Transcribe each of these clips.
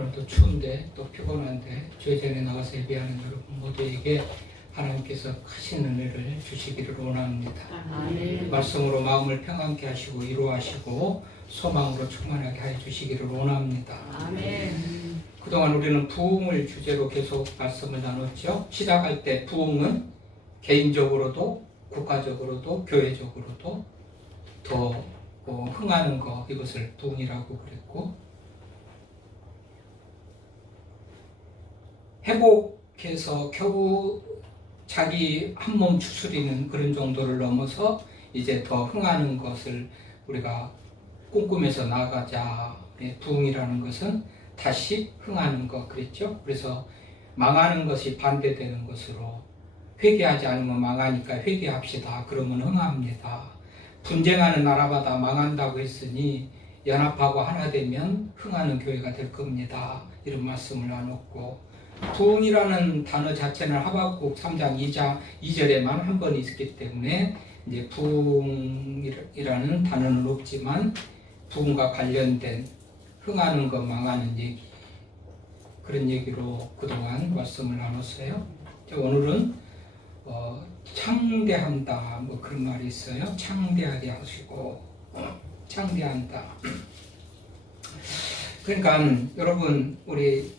오늘도 추운데 또 피곤한데 주의 전에 나와서 예배하는 여러분 모두에게 하나님께서 크신 은혜를 주시기를 원합니다. 아멘. 말씀으로 마음을 평안케 하시고 위로하시고 소망으로 충만하게 하여 주시기를 원합니다. 아멘. 그동안 우리는 부흥을 주제로 계속 말씀을 나눴죠. 시작할 때 부흥은 개인적으로도 국가적으로도 교회적으로도 더 흥하는 것, 이것을 부흥이라고 그랬고, 회복해서 겨우 자기 한 몸 추스리는 그런 정도를 넘어서 이제 더 흥하는 것을 우리가 꿈꾸면서 나가자. 부흥이라는 것은 다시 흥하는 것 그랬죠. 그래서 망하는 것이 반대되는 것으로, 회개하지 않으면 망하니까 회개합시다. 그러면 흥합니다. 분쟁하는 나라마다 망한다고 했으니 연합하고 하나 되면 흥하는 교회가 될 겁니다. 이런 말씀을 나눴고, 부흥이라는 단어 자체는 하박국 3장 2절에만 한 번 있기 때문에 이제 부흥이라는 단어는 없지만 부흥과 관련된 흥하는 것, 망하는 얘기, 그런 얘기로 그동안 말씀을 나눴어요. 오늘은 창대한다, 뭐 그런 말이 있어요. 창대하게 하시고 창대한다. 그러니까 여러분, 우리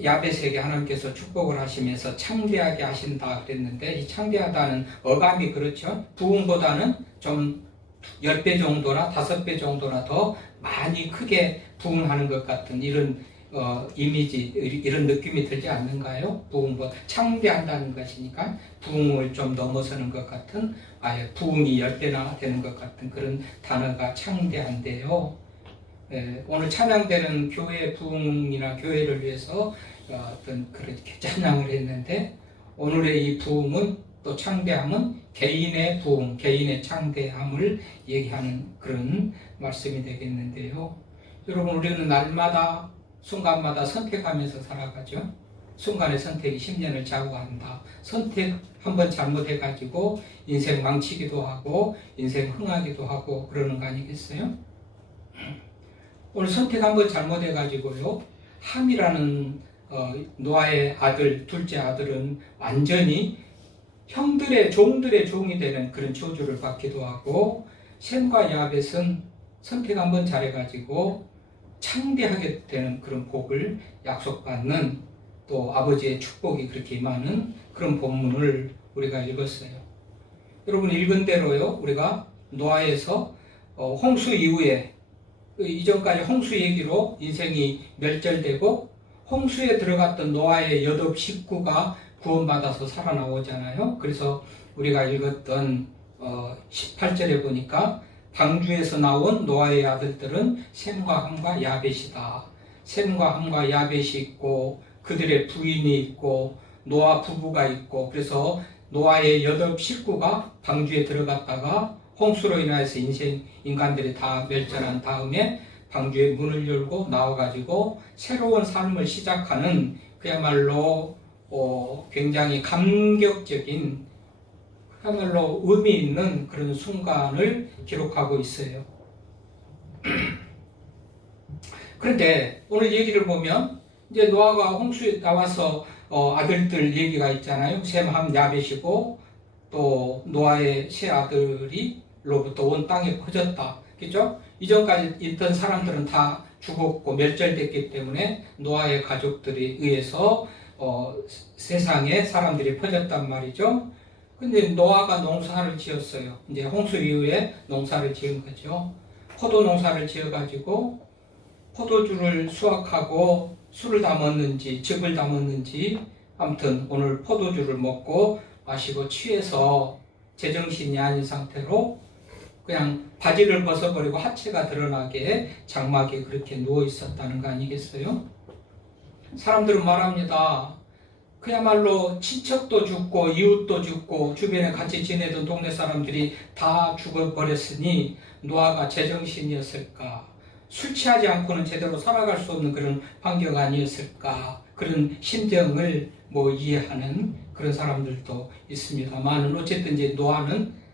야벳에게 하나님께서 축복을 하시면서 창대하게 하신다 그랬는데, 이 창대하다는 어감이 그렇죠. 부흥보다는 좀 10배 정도나 5배 정도나 더 많이 크게 부흥하는 것 같은 이런 이미지, 이런 느낌이 들지 않는가요? 부흥보다 창대한다는 것이니까 부흥을 좀 넘어서는 것 같은, 아예 부흥이 10배나 되는 것 같은 그런 단어가 창대한데요. 오늘 찬양되는 교회 부흥이나 교회를 위해서 어떤 그렇게 찬양을 했는데, 오늘의 이 부흥은 또 창대함은 개인의 부흥, 개인의 창대함을 얘기하는 그런 말씀이 되겠는데요. 여러분, 우리는 날마다 순간마다 선택하면서 살아가죠. 순간의 선택이 10년을 좌우한다. 선택 한번 잘못해가지고 인생 망치기도 하고 인생 흥하기도 하고 그러는 거 아니겠어요? 오늘 선택 한번 잘못해가지고요, 함이라는 노아의 아들, 둘째 아들은 완전히 형들의 종들의 종이 되는 그런 저주를 받기도 하고, 셈과 야벳은 선택 한번 잘해가지고 창대하게 되는 그런 복을 약속받는, 또 아버지의 축복이 그렇게 임하는 그런 본문을 우리가 읽었어요. 여러분, 읽은 대로요, 우리가 노아에서 홍수 이후에, 이전까지 홍수 얘기로 인생이 멸절되고 홍수에 들어갔던 노아의 8 식구가 구원받아서 살아나오잖아요. 그래서 우리가 읽었던 18절에 보니까 방주에서 나온 노아의 아들들은 셈과 함과 야벳이다. 셈과 함과 야벳이 있고 그들의 부인이 있고 노아 부부가 있고, 그래서 노아의 8 식구가 방주에 들어갔다가 홍수로 인해서 인간들이 다 멸절한 다음에 방주의 문을 열고 나와가지고 새로운 삶을 시작하는, 그야말로 굉장히 감격적인, 그야말로 의미 있는 그런 순간을 기록하고 있어요. 그런데 오늘 얘기를 보면 이제 노아가 홍수에 나와서 아들들 얘기가 있잖아요. 셈, 함, 야벳이고, 또 노아의 세 아들이 로부터 온 땅에 퍼졌다. 그죠? 이전까지 있던 사람들은 다 죽었고 멸절됐기 때문에 노아의 가족들에 의해서 세상에 사람들이 퍼졌단 말이죠. 근데 노아가 농사를 지었어요. 이제 홍수 이후에 농사를 지은 거죠. 포도 농사를 지어가지고 포도주를 수확하고 술을 담았는지 즙을 담았는지, 아무튼 오늘 포도주를 먹고 마시고 취해서 제정신이 아닌 상태로 그냥 바지를 벗어버리고 하체가 드러나게 장막에 그렇게 누워 있었다는 거 아니겠어요? 사람들은 말합니다. 그야말로 친척도 죽고 이웃도 죽고 주변에 같이 지내던 동네 사람들이 다 죽어버렸으니 노아가 제정신이었을까? 술 취하지 않고는 제대로 살아갈 수 없는 그런 환경 아니었을까? 그런 심정을 이해하는 그런 사람들도 있습니다만, 어쨌든 이제 노아는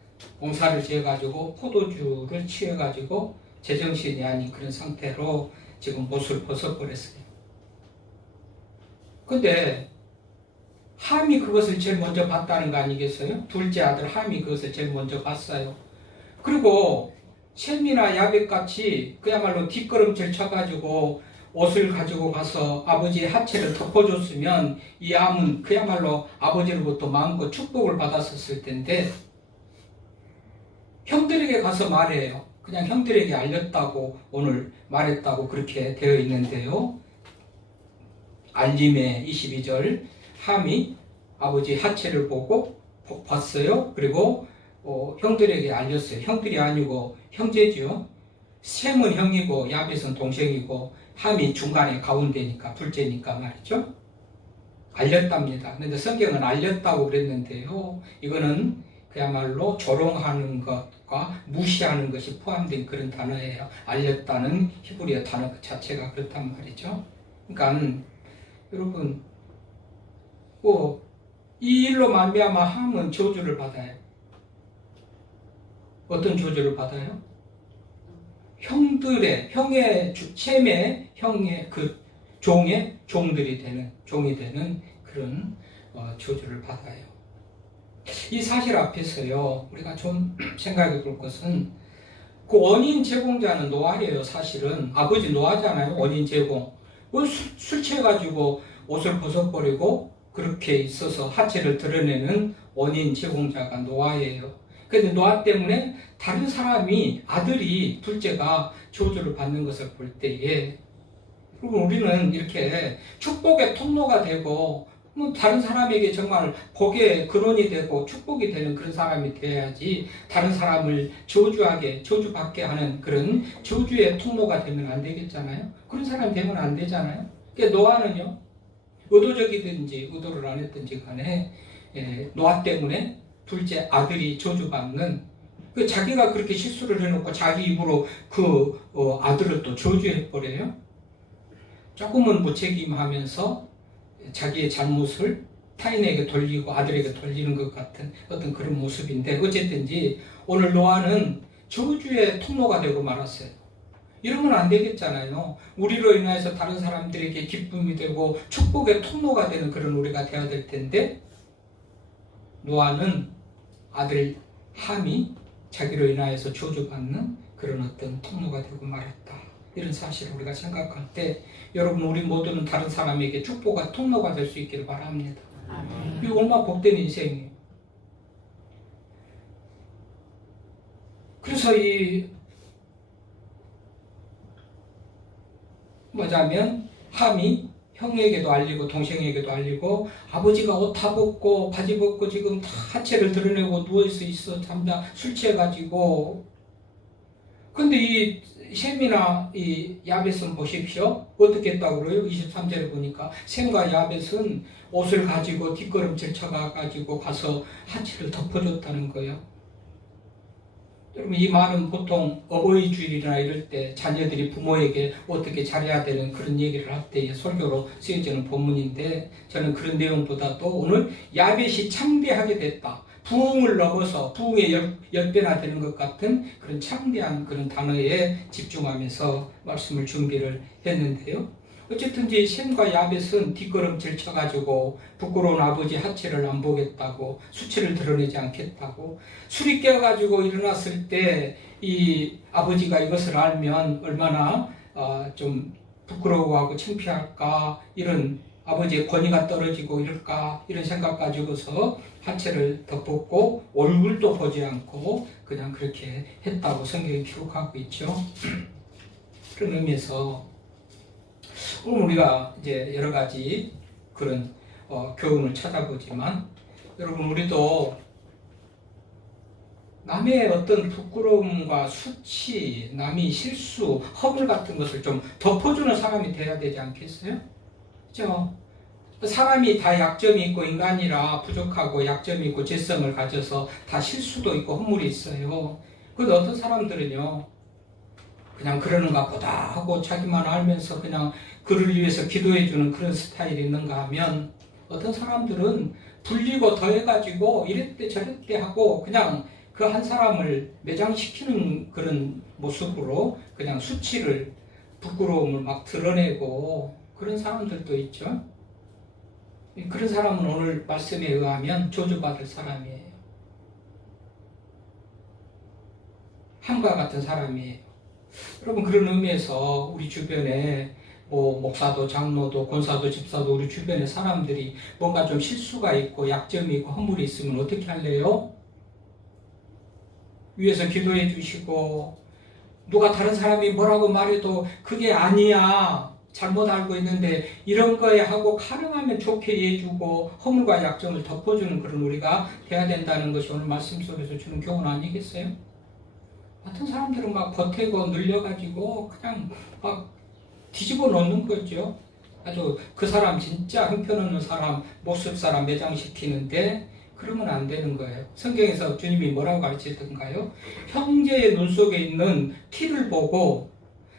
농사를 지어가지고 포도주를 취해가지고 제정신이 아닌 그런 상태로 지금 못을 벗어버렸어요. 근데 함이 그것을 제일 먼저 봤다는 거 아니겠어요? 둘째 아들 함이 그것을 제일 먼저 봤어요. 그리고 셈이나 야벳같이 그야말로 뒷걸음질 쳐가지고 옷을 가지고 가서 아버지의 하체를 덮어줬으면 이 함은 그야말로 아버지로부터 마음껏 축복을 받았었을 텐데 형들에게 가서 말해요. 그냥 형들에게 알렸다고 오늘 말했다고 그렇게 되어 있는데요. 알림의 22절 함이 아버지 하체를 보고 봤어요. 그리고 형들에게 알렸어요. 형들이 아니고 형제죠. 셈은 형이고 야벳은 동생이고 함이 중간에 가운데니까 둘째니까 말이죠. 알렸답니다. 그런데 성경은 알렸다고 그랬는데요. 이거는 그야말로 조롱하는 것과 무시하는 것이 포함된 그런 단어예요. 알렸다는 히브리어 단어 자체가 그렇단 말이죠. 그러니까 여러분 이 일로 말미암아 함은 저주를 받아요. 어떤 저주를 받아요? 셈의 형의 그 종이 되는 그런 저주를 받아요. 이 사실 앞에서요, 우리가 좀 생각해 볼 것은 그 원인 제공자는 노아예요. 사실은 아버지 노아잖아요. 원인 제공. 술 취해가지고 옷을 벗어버리고 그렇게 있어서 하체를 드러내는 원인 제공자가 노아예요. 그런데 노아 때문에 다른 사람이 아들이 둘째가 저주를 받는 것을 볼 때에 그리고 우리는 이렇게 축복의 통로가 되고 다른 사람에게 정말 복의 근원이 되고 축복이 되는 그런 사람이 되어야지 다른 사람을 저주받게 하는 그런 저주의 통로가 되면 안 되겠잖아요. 그런 사람이 되면 안 되잖아요. 그러니까 노아는요, 의도적이든지 의도를 안 했든지 간에 노아 때문에 둘째 아들이 저주받는 자기가 그렇게 실수를 해놓고 자기 입으로 그 아들을 또 저주해버려요. 조금은 무책임하면서 자기의 잘못을 타인에게 돌리고 아들에게 돌리는 것 같은 어떤 그런 모습인데 어쨌든지 오늘 노아는 저주의 통로가 되고 말았어요. 이러면 안 되겠잖아요. 우리로 인해서 다른 사람들에게 기쁨이 되고 축복의 통로가 되는 그런 우리가 되어야 될 텐데 노아는 아들 함이 자기로 인하여서 저주받는 그런 어떤 통로가 되고 말았다. 이런 사실을 우리가 생각할 때 여러분 우리 모두는 다른 사람에게 축복과 통로가 될 수 있기를 바랍니다. 이거 얼마나 복된 인생이에요. 그래서 뭐냐면 함이 형에게도 알리고 동생에게도 알리고 아버지가 옷 다 벗고 바지 벗고 지금 다 하체를 드러내고 누워있어 술 취해가지고 근데 이 셈이나 이 야벳은 보십시오. 어떻게 했다고 그래요? 23절에 보니까 셈과 야벳은 옷을 가지고 뒷걸음질 쳐가지고 가서 하체를 덮어줬다는 거예요. 여러분 이 말은 보통 어버이 주일이나 이럴 때 자녀들이 부모에게 어떻게 잘해야 되는 그런 얘기를 할 때의 설교로 쓰여지는 본문인데 저는 그런 내용보다도 오늘 야벳이 창대하게 됐다. 부흥을 넘어서 부흥의 10배나 되는 것 같은 그런 창대한 그런 단어에 집중하면서 말씀을 준비를 했는데요. 어쨌든 이제 셈과 야벳은 뒷걸음질 쳐가지고 부끄러운 아버지 하체를 안 보겠다고 수치를 드러내지 않겠다고 술이 깨어가지고 일어났을 때 이 아버지가 이것을 알면 얼마나 좀 부끄러워하고 창피할까 이런 아버지의 권위가 떨어지고 이럴까 이런 생각 가지고서 하체를 덮었고 얼굴도 보지 않고 그냥 그렇게 했다고 성경이 기록하고 있죠. 그런 의미에서 오늘 우리가 이제 여러 가지 그런 교훈을 찾아보지만 여러분 우리도 남의 어떤 부끄러움과 수치, 남의 실수, 허물 같은 것을 좀 덮어주는 사람이 돼야 되지 않겠어요? 그렇죠? 사람이 다 약점이 있고 인간이라 부족하고 약점이 있고 죄성을 가져서 다 실수도 있고 허물이 있어요. 그런데 어떤 사람들은요 그냥 그러는가 보다 하고 자기만 알면서 그냥 그를 위해서 기도해주는 그런 스타일이 있는가 하면 어떤 사람들은 불리고 더해가지고 이랬대 저랬대 하고 그냥 그 한 사람을 매장시키는 그런 모습으로 그냥 수치를 부끄러움을 막 드러내고 그런 사람들도 있죠. 그런 사람은 오늘 말씀에 의하면 저주받을 사람이에요. 함과 같은 사람이에요. 여러분, 그런 의미에서 우리 주변에 목사도 장로도 권사도 집사도 우리 주변에 사람들이 뭔가 좀 실수가 있고 약점이 있고 허물이 있으면 어떻게 할래요? 위에서 기도해 주시고, 누가 다른 사람이 뭐라고 말해도 그게 아니야, 잘못 알고 있는데 이런 거에 하고 가능하면 좋게 해주고 허물과 약점을 덮어주는 그런 우리가 돼야 된다는 것이 오늘 말씀 속에서 주는 교훈 아니겠어요? 어떤 사람들은 막 보태고 늘려가지고 그냥 막 뒤집어 놓는 거죠. 아주 그 사람 진짜 형편없는 사람, 못쓸 사람 매장시키는데 그러면 안 되는 거예요. 성경에서 주님이 뭐라고 가르치던가요? 형제의 눈 속에 있는 티를 보고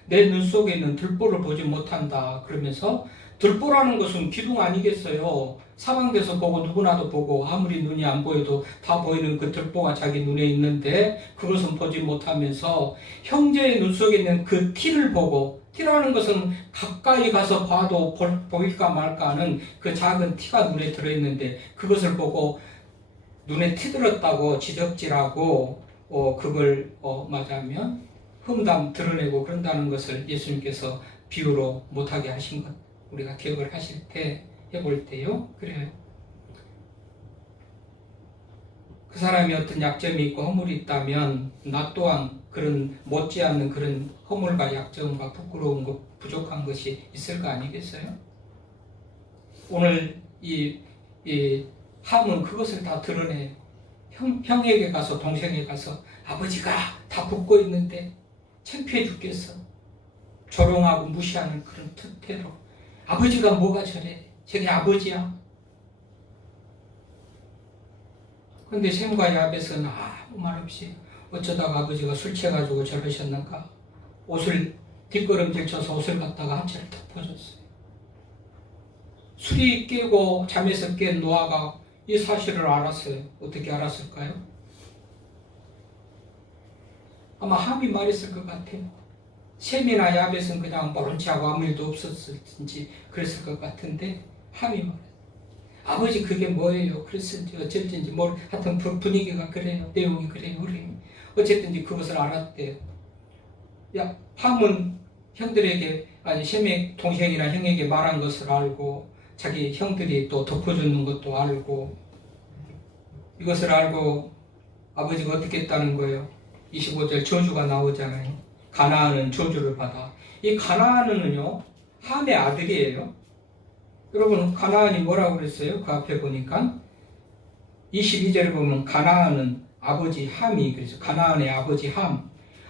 내 눈 속에 있는 들보를 보지 못한다. 그러면서 들보라는 것은 기둥 아니겠어요? 사방돼서 보고 누구나도 보고 아무리 눈이 안 보여도 다 보이는 그 들보가 자기 눈에 있는데 그것은 보지 못하면서 형제의 눈 속에 있는 그 티를 보고, 티라는 것은 가까이 가서 봐도 보일까 말까 하는 그 작은 티가 눈에 들어있는데 그것을 보고 눈에 티 들었다고 지적질하고 그걸 맞아하면 흠담 드러내고 그런다는 것을 예수님께서 비유로 못하게 하신 것 우리가 기억을 하실 때 해볼 때요. 그래요. 그 사람이 어떤 약점이 있고 허물이 있다면 나 또한 그런 못지않는 그런 허물과 약점과 부끄러운 것, 부족한 것이 있을 거 아니겠어요? 오늘 이 함은 그것을 다 드러내요. 형에게 가서 동생에게 가서 아버지가 다 붓고 있는데 창피해 죽겠어. 조롱하고 무시하는 그런 태로. 아버지가 뭐가 저래? 저게 아버지야. 그런데 셈과 야벳은 아무 말 없이 어쩌다가 아버지가 술 취해가지고 저러셨는가? 옷을 뒷걸음질 쳐서 옷을 갖다가 한 채를 덮어줬어요. 술이 깨고 잠에서 깬 노아가 이 사실을 알았어요. 어떻게 알았을까요? 아마 함이 말했을 것 같아요. 셈이나 야벳은 그냥 모른 체하고 아무 일도 없었을지 그랬을 것 같은데 함이 말했어요. 아버지 그게 뭐예요? 그랬을지 어쨌든지 하여튼 분위기가 그래요. 내용이 그래요. 어쨌든지 그것을 알았대요. 함은 형들에게, 아니 셈의 동생이나 형에게 말한 것을 알고 자기 형들이 또 덮어주는 것도 알고, 이것을 알고 아버지가 어떻게 했다는 거예요? 25절 저주가 나오잖아요. 가나안은 저주를 받아. 이 가나안은요 함의 아들이에요. 여러분, 가나안이 뭐라고 그랬어요? 그 앞에 보니까 22절에 보면 가나안은 아버지 함이, 그래서 가나안의 아버지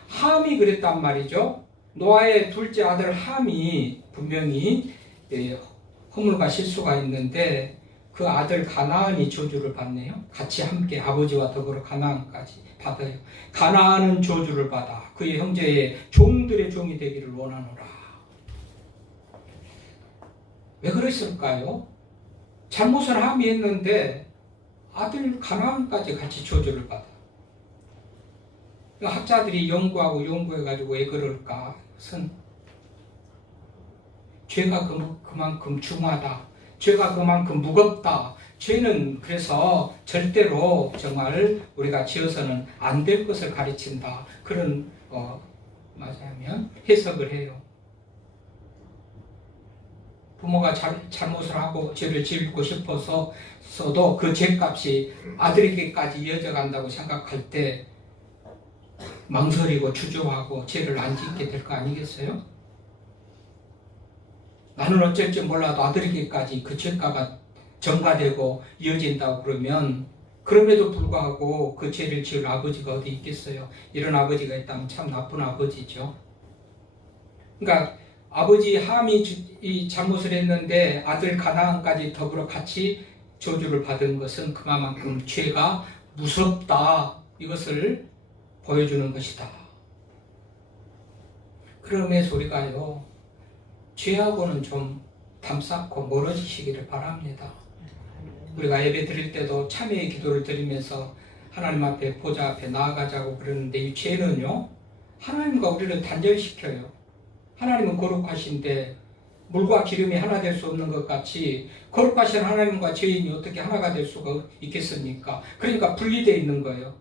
함이 그랬단 말이죠. 노아의 둘째 아들 함이 분명히 허물과 실수가 있는데 그 아들 가나안이 저주를 받네요. 같이 함께 아버지와 더불어 가나안까지 받아요. 가나안은 저주를 받아 그의 형제의 종들의 종이 되기를 원하노라. 왜 그랬을까요? 잘못을 함이 했는데 아들 가나안까지 같이 저주를 받아. 학자들이 연구해가지고 왜 그럴까? 죄가 그만큼 중하다. 죄가 그만큼 무겁다. 죄는 그래서 절대로 정말 우리가 지어서는 안 될 것을 가르친다. 그런 맞아면 해석을 해요. 부모가 잘못을 하고 죄를 지고 싶어서도 그 죄값이 아들에게까지 이어져 간다고 생각할 때 망설이고 주저하고 죄를 안 짓게 될 거 아니겠어요? 나는 어쩔 줄 몰라도 아들에게까지 그 죄가가 전가되고 이어진다고 그러면, 그럼에도 불구하고 그 죄를 지을 아버지가 어디 있겠어요? 이런 아버지가 있다면 참 나쁜 아버지죠. 그러니까 아버지 함이 이 잘못을 했는데 아들 가나안까지 더불어 같이 저주를 받은 것은 그만큼 죄가 무섭다. 이것을 보여주는 것이다. 그러면서 우리가요, 죄하고는 좀 담쌓고 멀어지시기를 바랍니다. 우리가 예배 드릴 때도 참회의 기도를 드리면서 하나님 앞에 보좌 앞에 나아가자고 그러는데 이 죄는요 하나님과 우리를 단절시켜요. 하나님은 거룩하신데 물과 기름이 하나 될 수 없는 것 같이 거룩하신 하나님과 죄인이 어떻게 하나가 될 수가 있겠습니까? 그러니까 분리되어 있는 거예요.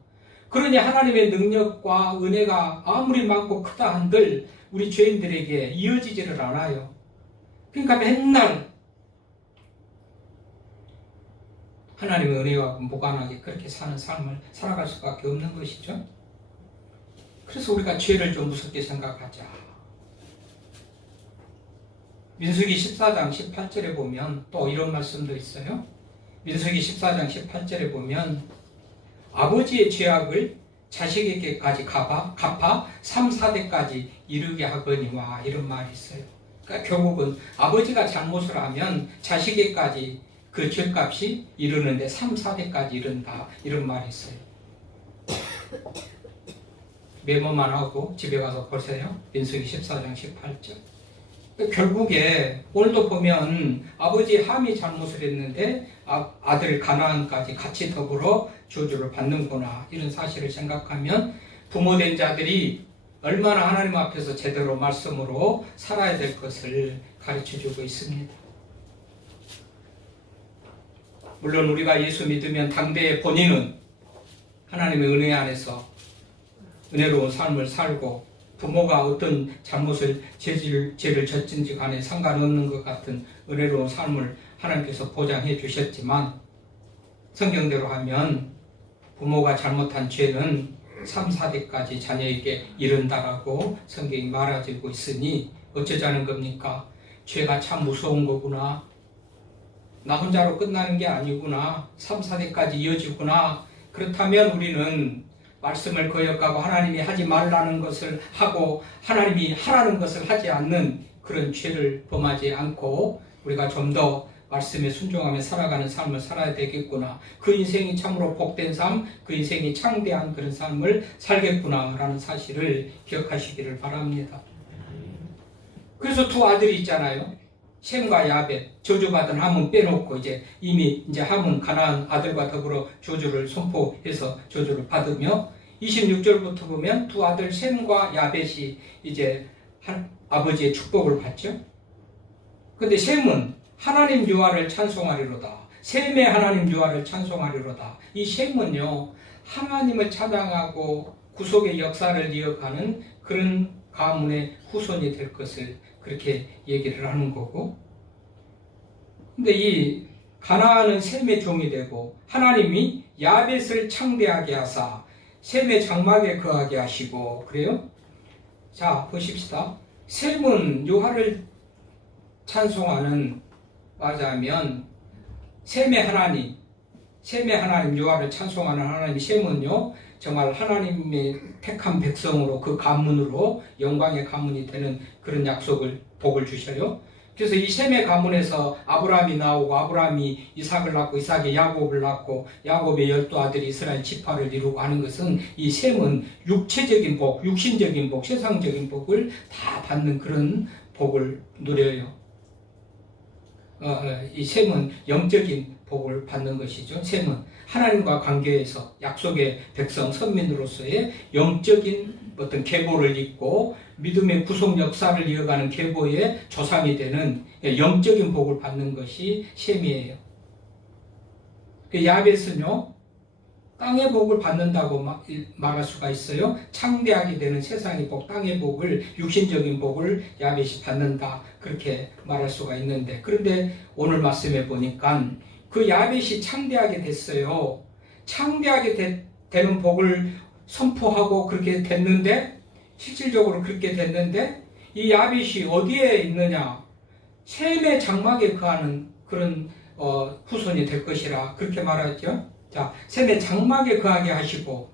그러니 하나님의 능력과 은혜가 아무리 많고 크다 한들 우리 죄인들에게 이어지지를 않아요. 그러니까 맨날 하나님의 은혜와 무관하게 그렇게 사는 삶을 살아갈 수밖에 없는 것이죠. 그래서 우리가 죄를 좀 무섭게 생각하자. 민수기 14장 18절에 보면 또 이런 말씀도 있어요. 민수기 14장 18절에 보면 아버지의 죄악을 자식에게까지 갚아 3, 4대까지 이르게 하거니와 이런 말이 있어요. 그러니까 결국은 아버지가 잘못을 하면 자식에게까지 그 죄값이 이르는데 3, 4대까지 이른다 이런 말이 있어요. 메모만 하고 집에 가서 보세요. 민수기 14장 18절. 결국에 오늘도 보면 아버지 함이 잘못을 했는데 아들 가나안까지 같이 더불어 저주를 받는구나 이런 사실을 생각하면 부모된 자들이 얼마나 하나님 앞에서 제대로 말씀으로 살아야 될 것을 가르쳐주고 있습니다. 물론 우리가 예수 믿으면 당대의 본인은 하나님의 은혜 안에서 은혜로운 삶을 살고 부모가 어떤 잘못을 죄를 졌든지 간에 상관없는 것 같은 은혜로운 삶을 하나님께서 보장해 주셨지만 성경대로 하면 부모가 잘못한 죄는 3, 4대까지 자녀에게 이른다라고 성경이 말해주고 있으니 어쩌자는 겁니까? 죄가 참 무서운 거구나. 나 혼자로 끝나는 게 아니구나. 3, 4대까지 이어지구나. 그렇다면 우리는 말씀을 거역하고 하나님이 하지 말라는 것을 하고 하나님이 하라는 것을 하지 않는 그런 죄를 범하지 않고 우리가 좀 더 말씀에 순종하며 살아가는 삶을 살아야 되겠구나. 그 인생이 참으로 복된 삶, 그 인생이 창대한 그런 삶을 살겠구나라는 사실을 기억하시기를 바랍니다. 그래서 두 아들이 있잖아요. 셈과 야벳, 저주받은 함은 빼놓고 이미 함은 가나안 아들과 더불어 저주를 선포해서 저주를 받으며 26절부터 보면 두 아들 셈과 야벳이 아버지의 축복을 받죠. 근데 셈은 하나님 여호와를 찬송하리로다. 셈의 하나님 여호와를 찬송하리로다. 이 셈은요, 하나님을 찬양하고 구속의 역사를 이어가는 그런 가문의 후손이 될 것을 그렇게 얘기를 하는 거고, 근데 이 가나안은 셈의 종이 되고 하나님이 야벳을 창대하게 하사 셈의 장막에 거하게 하시고 그래요. 자 보십시다. 셈은 여호와를 찬송하는, 맞아면 셈의 하나님 여호와를 찬송하는 하나님, 셈은요 정말 하나님의 택한 백성으로 그 가문으로 영광의 가문이 되는 그런 복을 주셔요. 그래서 이 셈의 가문에서 아브라함이 나오고 아브라함이 이삭을 낳고 이삭이 야곱을 낳고 야곱의 12아들이 이스라엘 지파를 이루고 하는 것은 이 셈은 육체적인 복, 육신적인 복, 세상적인 복을 다 받는 그런 복을 누려요. 이 셈은 영적인 복을 받는 것이죠. 셈은 하나님과 관계에서 약속의 백성 선민으로서의 영적인 어떤 계보를 잇고 믿음의 구속 역사를 이어가는 계보의 조상이 되는 영적인 복을 받는 것이 셈이에요. 야벳은요 땅의 복을 받는다고 말할 수가 있어요. 창대하게 되는 세상의 복, 땅의 복을, 육신적인 복을 야벳이 받는다 그렇게 말할 수가 있는데, 그런데 오늘 말씀해 보니까 그 야벳이 창대하게 됐어요. 창대하게 되는 복을 선포하고 그렇게 됐는데, 실질적으로 그렇게 됐는데 이 야벳이 어디에 있느냐? 셈의 장막에 거하는 그런 후손이 될 것이라 그렇게 말하죠. 자, 셈의 장막에 거하게 하시고,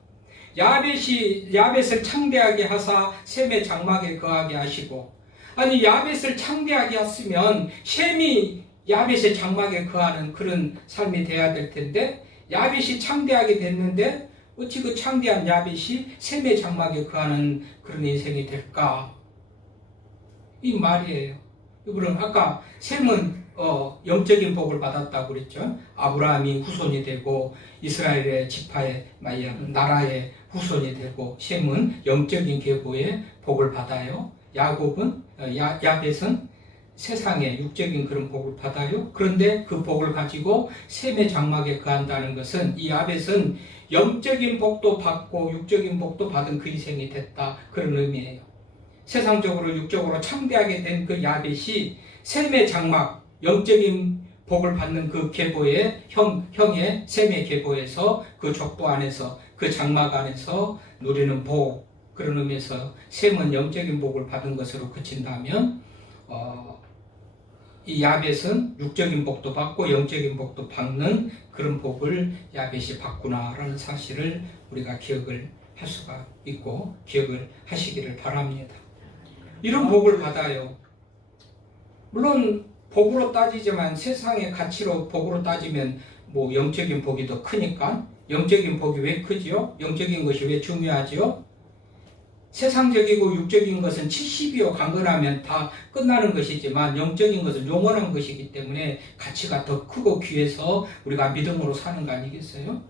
야벳을 창대하게 하사 셈의 장막에 거하게 하시고, 아니 야벳을 창대하게 했으면 셈이 야벳의 장막에 거하는 그런 삶이 돼야 될 텐데, 야벳이 창대하게 됐는데 어찌 그 창대한 야벳이 셈의 장막에 거하는 그런 인생이 될까? 이 말이에요. 그럼 아까 셈은 영적인 복을 받았다고 그랬죠. 아브라함이 후손이 되고 이스라엘의 지파의 나라의 후손이 되고, 셈은 영적인 계보의 복을 받아요. 야곱은 야벳은 세상에 육적인 그런 복을 받아요. 그런데 그 복을 가지고 셈의 장막에 거한다는 것은 이 야벳은 영적인 복도 받고 육적인 복도 받은 그 인생이 됐다. 그런 의미예요. 세상적으로 육적으로 창대하게 된 그 야벳이 셈의 장막, 영적인 복을 받는 그 계보의 형의 셈의 계보에서 그 족보 안에서 그 장막 안에서 누리는 복, 그런 의미에서 셈은 영적인 복을 받은 것으로 그친다면 이 야벳은 육적인 복도 받고 영적인 복도 받는 그런 복을 야벳이 받구나라는 사실을 우리가 기억을 할 수가 있고 기억을 하시기를 바랍니다. 이런 복을 받아요. 물론 복으로 따지지만 세상의 가치로 복으로 따지면 뭐 영적인 복이 더 크니까 영적인 복이 왜 크지요? 영적인 것이 왜 중요하지요? 세상적이고 육적인 것은 70이요 강건하면 다 끝나는 것이지만 영적인 것은 영원한 것이기 때문에 가치가 더 크고 귀해서 우리가 믿음으로 사는 거 아니겠어요?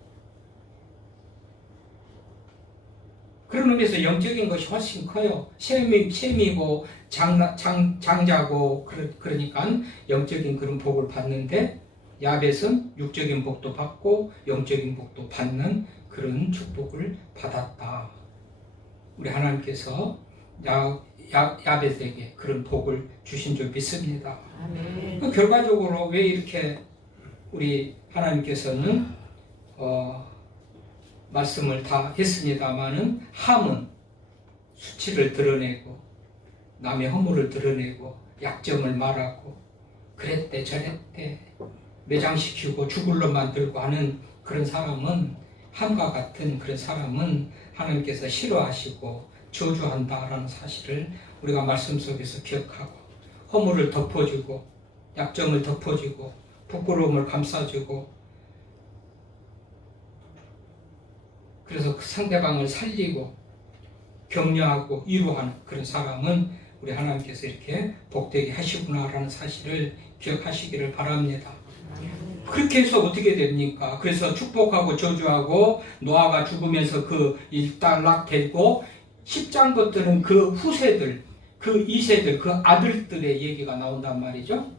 그런 의미에서 영적인 것이 훨씬 커요. 셈이고 장자고 그러니까 영적인 그런 복을 받는데 야벳은 육적인 복도 받고 영적인 복도 받는 그런 축복을 받았다. 우리 하나님께서 야벳에게 그런 복을 주신 줄 믿습니다. 아멘. 결과적으로 왜 이렇게 우리 하나님께서는 말씀을 다 했습니다마는 함은 수치를 드러내고 남의 허물을 드러내고 약점을 말하고 그랬대 저랬대 매장시키고 죽을로 만들고 하는 그런 사람은 함과 같은 그런 사람은 하나님께서 싫어하시고 저주한다라는 사실을 우리가 말씀 속에서 기억하고 허물을 덮어주고 약점을 덮어주고 부끄러움을 감싸주고 그래서 그 상대방을 살리고 격려하고 위로하는 그런 사람은 우리 하나님께서 이렇게 복되게 하시구나라는 사실을 기억하시기를 바랍니다. 그렇게 해서 어떻게 됩니까? 그래서 축복하고 저주하고 노아가 죽으면서 그 일단락되고 10장부터는 그 후세들, 그 2세들, 그 아들들의 얘기가 나온단 말이죠.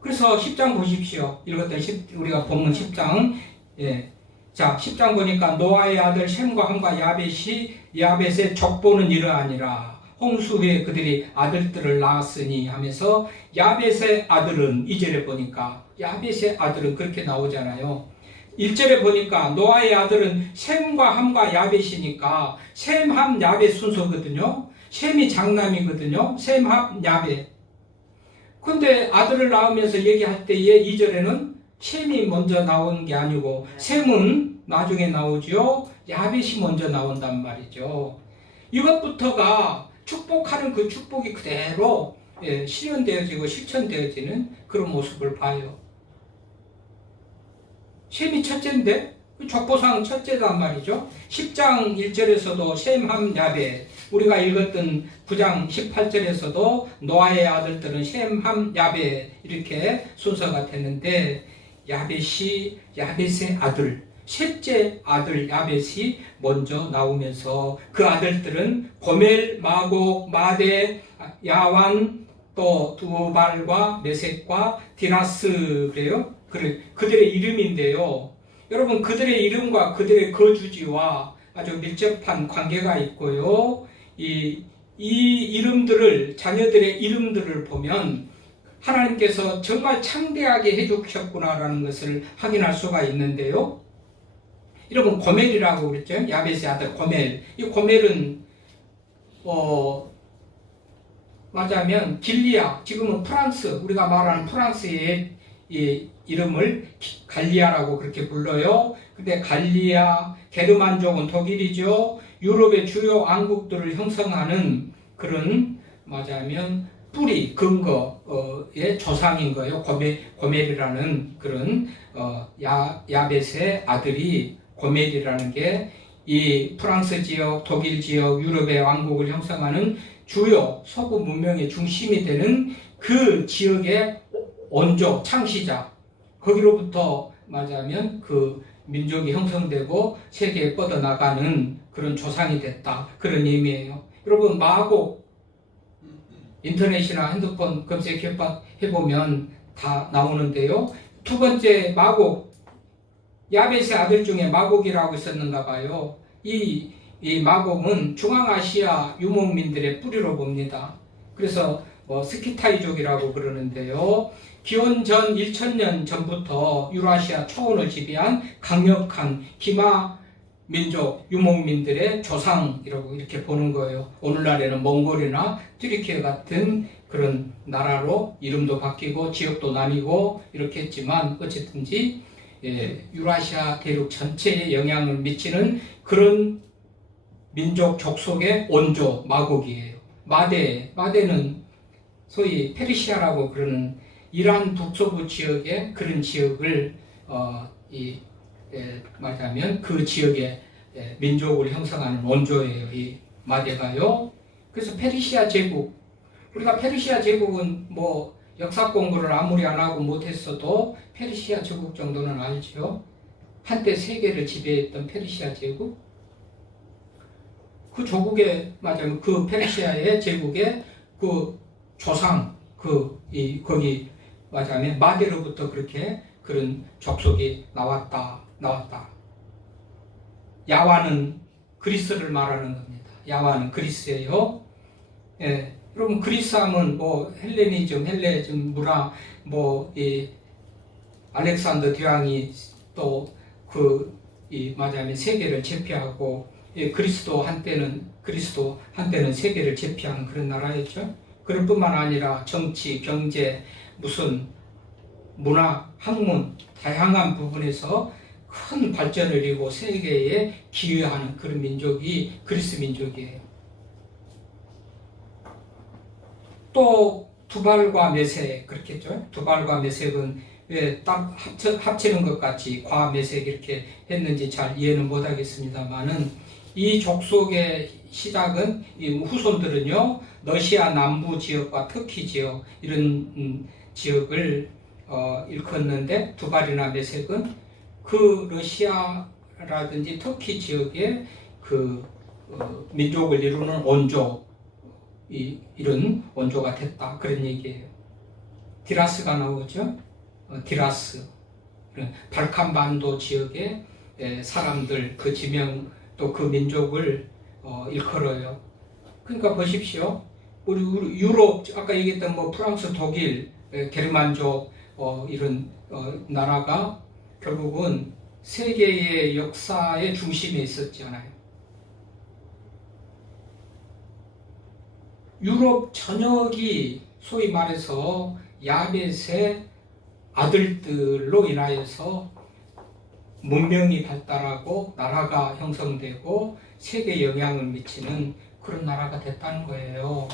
그래서 10장 보십시오. 읽었던 우리가 본문 10장. 예. 자, 10장 보니까 노아의 아들 셈과 함과 야벳의 족보는 이러하니라. 홍수 후에 그들이 아들들을 낳았으니 하면서 야벳의 아들은 2절에 보니까 야벳의 아들은 그렇게 나오잖아요. 1절에 보니까 노아의 아들은 셈과 함과 야벳이니까 셈, 함, 야벳 순서거든요. 셈이 장남이거든요. 셈, 함, 야벳. 근데 아들을 낳으면서 얘기할 때에 2절에는 셈이 먼저 나온 게 아니고 셈은 나중에 나오죠. 야벳이 먼저 나온단 말이죠. 이것부터가 축복하는 그 축복이 그대로 실현되어지고 실천되어지는 그런 모습을 봐요. 셈이 첫째인데 족보상 첫째단 말이죠. 10장 1절에서도 셈, 함, 야벳, 우리가 읽었던 9장 18절에서도 노아의 아들들은 셈, 함, 야벳 이렇게 순서가 됐는데 야벳의 아들, 셋째 아들 야벳이 먼저 나오면서 그 아들들은 고멜, 마곡, 마대, 야완, 또 두발과 메섹과 디라스 그래요. 그들의 이름인데요. 여러분 그들의 이름과 그들의 거주지와 아주 밀접한 관계가 있고요. 이 이름들을 자녀들의 이름들을 보면 하나님께서 정말 창대하게 해주셨구나라는 것을 확인할 수가 있는데요. 여러분 고멜이라고 그랬죠. 야벳의 아들 고멜. 이 고멜은 맞아면 길리아, 지금은 프랑스, 우리가 말하는 프랑스의 이 이름을 갈리아라고 그렇게 불러요. 근데 갈리아, 게르만족은 독일이죠. 유럽의 주요 왕국들을 형성하는 그런 맞아면 뿌리, 근거의 조상인 거예요. 고멜이라는 그런 야벳의 아들이 고멜이라는 게 이 프랑스 지역, 독일 지역, 유럽의 왕국을 형성하는 주요 서구 문명의 중심이 되는 그 지역의 원조, 창시자, 거기로부터 말하자면 그 민족이 형성되고 세계에 뻗어나가는 그런 조상이 됐다. 그런 의미예요. 여러분 마곡, 인터넷이나 핸드폰 검색해보면 다 나오는데요. 두 번째 마곡, 야벳의 아들 중에 마곡이라고 있었는가 봐요. 이 마곡은 중앙아시아 유목민들의 뿌리로 봅니다. 그래서 스키타이족이라고 그러는데요. 기원 전 1000년 전부터 유라시아 초원을 지배한 강력한 기마 민족, 유목민들의 조상이라고 이렇게 보는 거예요. 오늘날에는 몽골이나 튀르키예 같은 그런 나라로 이름도 바뀌고 지역도 나뉘고 이렇게 했지만 어쨌든지 유라시아 대륙 전체에 영향을 미치는 그런 민족 족속의 원조 마곡이에요. 마대는 소위 페르시아라고 그러는 이란 북서부 지역의 그런 지역을 말하자면 그 지역의 민족을 형성하는 원조예요. 이 마대가요. 그래서 페르시아 제국, 우리가 페르시아 제국은 뭐 역사 공부를 아무리 안 하고 못했어도 페르시아 제국 정도는 알죠. 한때 세계를 지배했던 페르시아 제국, 그 조국의 말하자면 그 페르시아의 제국의 그 조상, 거기 말하자면 마대로부터 그렇게 그런 족속이 나왔다. 야와는 그리스를 말하는 겁니다. 야와는 그리스예요. 여러분 그리스 하면 뭐 헬레니즘 문화, 알렉산더 대왕이 또 말하자면 세계를 제패하고 그리스도 한때는 세계를 제패하는 그런 나라였죠. 그럴 뿐만 아니라 정치, 경제, 무슨 문화, 학문 다양한 부분에서 큰 발전을 이루고 세계에 기여하는 그런 민족이 그리스 민족이에요. 또 두발과 메색 그렇겠죠. 두발과 메색은 왜 딱 합치는 것 같이 과 메색 이렇게 했는지 잘 이해는 못하겠습니다만은 이 족속의 시작은 이 후손들은요 러시아 남부 지역과 터키 지역 이런 지역을 일컫는데 두발이나 메색은 그 러시아라든지 터키 지역의 그 민족을 이루는 원조, 이런 원조가 됐다 그런 얘기예요. 디라스가 나오죠. 디라스, 발칸반도 지역의 사람들 그 지명 또 그 민족을 일컬어요. 그러니까 보십시오. 우리 유럽 아까 얘기했던 뭐 프랑스, 독일, 게르만족 이런 나라가 결국은 세계의 역사의 중심에 있었잖아요. 유럽 전역이 소위 말해서 야벳의 아들들로 인하여서 문명이 발달하고 나라가 형성되고 세계에 영향을 미치는 그런 나라가 됐다는 거예요.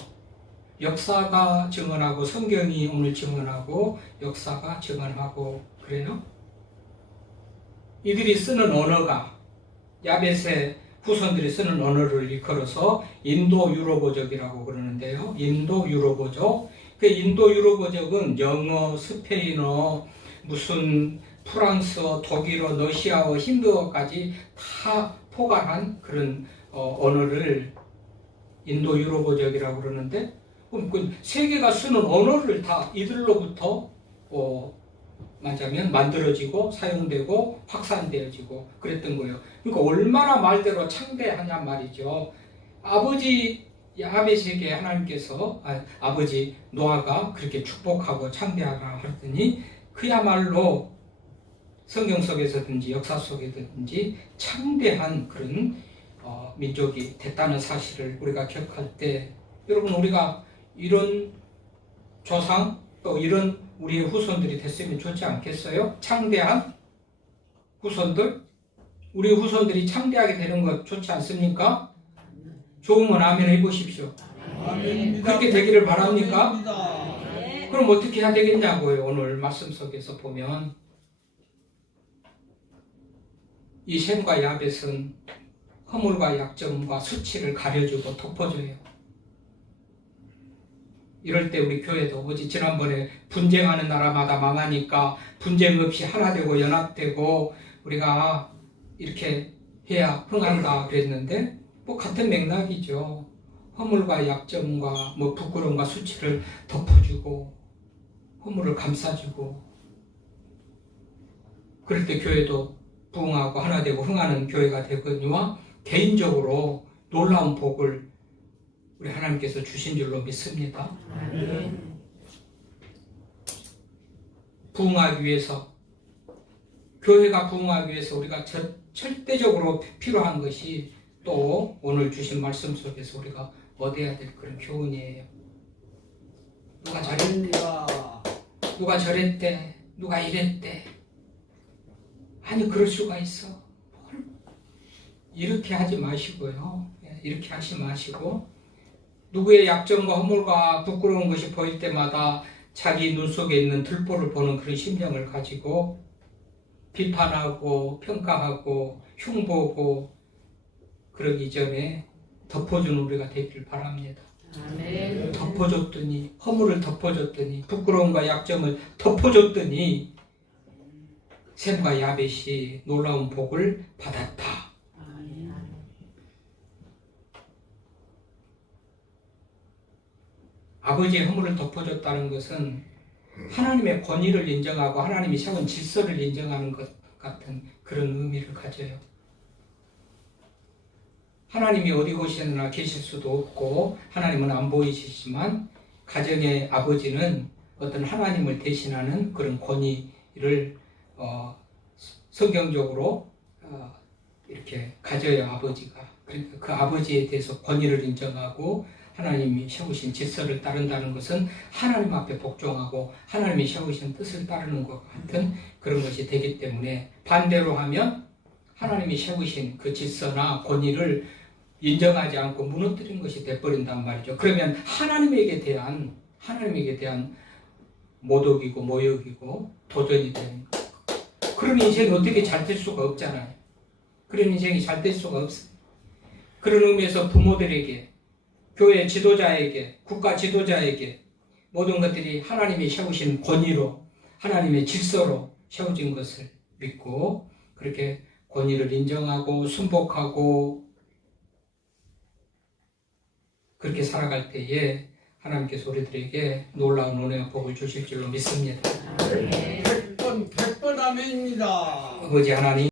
역사가 증언하고 성경이 오늘 증언하고 역사가 증언하고 그래요. 이들이 쓰는 언어가 야벳의 후손들이 쓰는 언어를 일컬어서 인도 유로고족이라고 그러는데요. 인도 유로고족. 그 인도 유로고족은 영어, 스페인어, 무슨 프랑스어, 독일어, 러시아어, 힌두어까지 다 포괄한 그런 언어를 인도 유로고족이라고 그러는데 그 세계가 쓰는 언어를 다 이들로부터 말하자면 만들어지고 사용되고 확산되어지고 그랬던 거예요. 그러니까 얼마나 말대로 창대하냐 말이죠. 아버지 야벳에게 하나님께서 아버지 노아가 그렇게 축복하고 창대하라 하더니 그야말로 성경 속에서든지 역사 속에든지 창대한 그런 민족이 됐다는 사실을 우리가 기억할 때 여러분 우리가 이런 조상 또 이런 우리의 후손들이 됐으면 좋지 않겠어요? 창대한 후손들? 우리 후손들이 창대하게 되는 것 좋지 않습니까? 좋으면 아멘 해보십시오. 그렇게 되기를 바랍니까? 그럼 어떻게 해야 되겠냐고요. 오늘 말씀 속에서 보면 이 셈과 야벳은 허물과 약점과 수치를 가려주고 덮어줘요. 이럴 때 우리 교회도 어제 지난번에 분쟁하는 나라마다 망하니까 분쟁 없이 하나 되고 연합되고 우리가 이렇게 해야 흥한다 그랬는데 뭐 같은 맥락이죠. 허물과 약점과 뭐 부끄러움과 수치를 덮어주고 허물을 감싸주고 그럴 때 교회도 부흥하고 하나 되고 흥하는 교회가 되거니와 개인적으로 놀라운 복을 우리 하나님께서 주신 줄로 믿습니다. 아멘. 부흥하기 위해서 교회가 부흥하기 위해서 우리가 절대적으로 필요한 것이 또 오늘 주신 말씀 속에서 우리가 얻어야 될 그런 교훈이에요. 누가 저랬대, 누가 이랬대. 아니 그럴 수가 있어. 이렇게 하지 마시고요. 이렇게 하지 마시고 누구의 약점과 허물과 부끄러운 것이 보일 때마다 자기 눈 속에 있는 들보를 보는 그런 심정을 가지고 비판하고 평가하고 흉보고 그러기 전에 덮어주는 우리가 되길 바랍니다. 아멘. 덮어줬더니 허물을 덮어줬더니 부끄러움과 약점을 덮어줬더니 셈과 야벳이 놀라운 복을 받았다. 아멘. 아버지의 허물을 덮어줬다는 것은 하나님의 권위를 인정하고 하나님이 세운 질서를 인정하는 것 같은 그런 의미를 가져요. 하나님이 어디 곳이나 계실 수도 없고 하나님은 안 보이시지만 가정의 아버지는 어떤 하나님을 대신하는 그런 권위를 성경적으로 이렇게 가져요. 아버지가. 그러니까 그 아버지에 대해서 권위를 인정하고 하나님이 세우신 질서를 따른다는 것은 하나님 앞에 복종하고 하나님이 세우신 뜻을 따르는 것 같은 그런 것이 되기 때문에 반대로 하면 하나님이 세우신 그 질서나 권위를 인정하지 않고 무너뜨린 것이 돼버린단 말이죠. 그러면 하나님에게 대한 모독이고 모욕이고 도전이 되는 거예요. 그런 인생이 어떻게 잘 될 수가 없잖아요. 그런 인생이 잘 될 수가 없어요. 그런 의미에서 부모들에게, 교회 지도자에게, 국가 지도자에게 모든 것들이 하나님이 세우신 권위로 하나님의 질서로 세워진 것을 믿고 그렇게 권위를 인정하고 순복하고 그렇게 살아갈 때에 하나님께서 우리들에게 놀라운 은혜와 복을 주실 줄로 믿습니다. 아멘. 100번 아멘입니다. 아버지 하나님